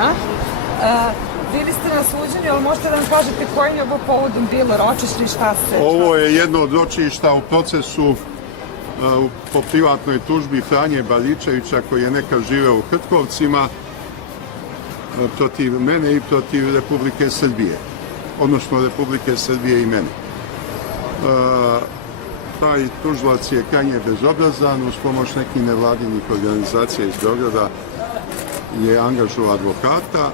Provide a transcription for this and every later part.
advokata. Bili ste na suđenju, ali možete da nam kažete kojim je ovo povodom bilo ročište i šta se... Ovo je jedno od ročišta u procesu po privatnoj tužbi Franje Baričevića, koji je nekad živeo u Hrtkovcima, protiv mene i protiv Republike Srbije, odnosno Republike Srbije i mene. Taj tužilac je krajnje bezobrazan, uz pomoć nekih nevladinih organizacija iz Beograda je angažovao advokata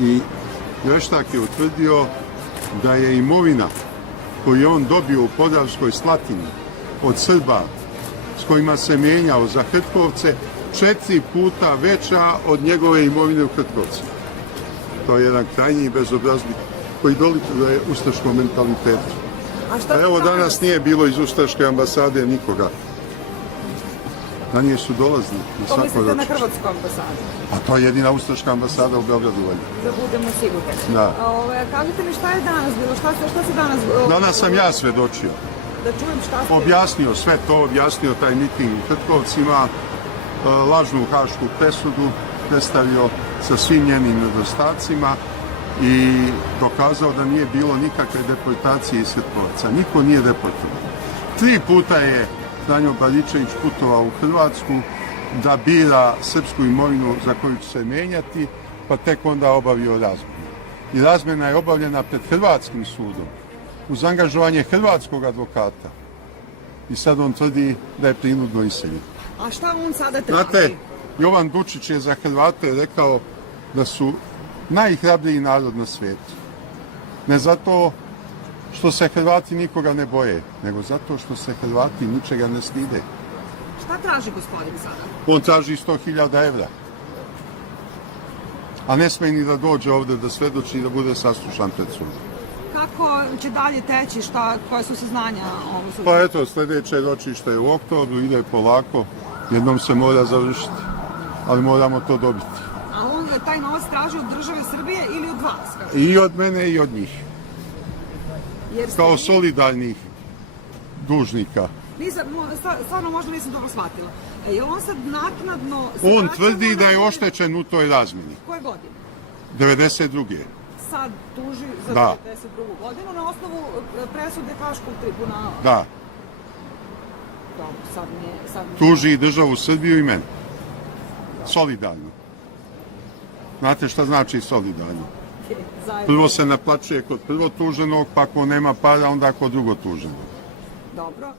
i veštak je utvrdio da je imovina koju je on dobio u Podravskoj Slatini od Srba s kojima se menjao za Hrtkovce 4 puta veća od njegove imovine u Hrtkovcima. To je jedan krajnji bezobraznik koji dolikuje ustaškom mentalitetu. A evo, danas nije bilo iz ustaške ambasade nikoga. Ranije su dolazili na svako ročište. To mislite na Hrvatsku ambasadu? A to je jedina ustaška ambasada u Beogradu. Da budemo sigurni. Da. Kažite mi šta je danas bilo? Šta se danas... Danas sam ja svedočio. Da čujem šta ste... Objasnio sve to, objasnio taj miting u Hrtkovcima, lažnu hašku presudu predstavio sa svim njenim nedostacima i dokazao da nije bilo nikakve deportacije iz Hrtkovaca. Niko nije deportovan. 3 puta je Franjo Baričević putovao u Hrvatsku da bira srpsku imovinu za koju će se menjati, pa tek onda obavio razmenu. I razmena je obavljena pred Hrvatskim sudom, uz angažovanje hrvatskog advokata. I sad on tvrdi da je prinudno iseljen. A šta on sada traži? Znate, Jovan Dučić je za Hrvate rekao da su najhrabriji narod na svijetu. Ne zato što se Hrvati nikoga ne boje, nego zato što se Hrvati ničega ne stide. Šta traži gospodin sada? On traži 100.000 evra. A ne sme ni da dođe ovde da svedoči i da bude saslušan pred sudom. Kako će dalje teći? Koje su saznanja ovo sudu? Pa eto, sledeće ročište je u oktobru, ide polako. Jednom se mora završiti, ali moramo to dobiti. A on taj novac traži od države Srbije ili od vas? I od mene i od njih. Kao solidarnih dužnika. Stvarno možda nisam dobro shvatila. Je on sad naknadno... On tvrdi da je oštećen u toj razmeni. Koje godine? 92. Sad tuži za 92. godinu na osnovu presude Haškog tribunala. Da. Dobro, sad nije... Tuži i državu Srbiju i mene. Solidarno. Znate šta znači solidarno? Prvo se naplaćuje kod prvo tuženog, pa ako nema para, onda kod drugo tuženog. Dobro.